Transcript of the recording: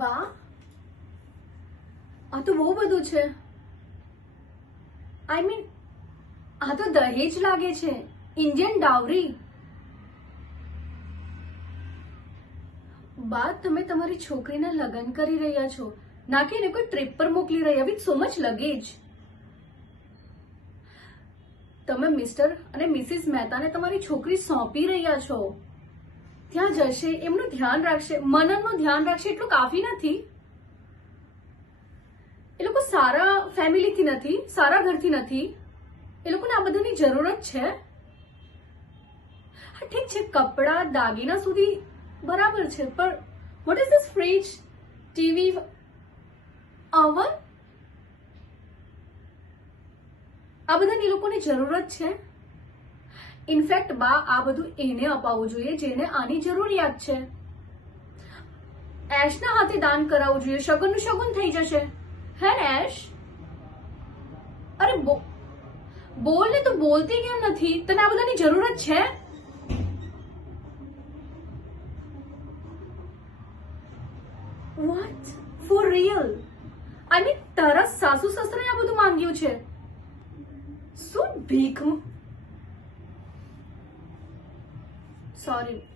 બા, આ તો બહુ બધું છે. આઈ મીન, આ તો દહેજ લાગે છે. ઇન્ડિયન ડાવરી. બા, તમે તમારી છોકરીના લગ્ન કરી રહ્યા છો, ના કે એને કોઈ ટ્રીપ પર મોકલી રહ્યા વિથ સો મચ લગેજ. તમે મિસ્ટર અને મિસિસ મહેતાને તમારી છોકરી સોંપી રહ્યા છો. ત્યાં જશે, એમનું ધ્યાન રાખશે, મનનનું ધ્યાન રાખશે, એટલું કાફી નથી? એ લોકો સારા ફેમિલીથી નથી, સારા ઘરથી નથી. એ લોકોને આ બધાની જરૂરત છે. હા ઠીક છે, કપડા દાગીના સુધી બરાબર છે, પણ what is this fridge, TV, oven, આ બધાની એ લોકોને જરૂરત છે? ઇનફેક્ટ બા, આ બધું એને અપાવવું જોઈએ જેને આની જરૂરિયાત છે. એશના હાથે દાન કરાવવું જોઈએ, શગનનું શગુન થઈ જશે. હે ને એશ? અરે બોલ ને, તું બોલતી કેમ નથી? તને આ બધાની જરૂરત છે? What? For real? I mean, તારા સાસુ સસરાએ આ બધું માંગ્યું છે? શું ભીખ? સોરી.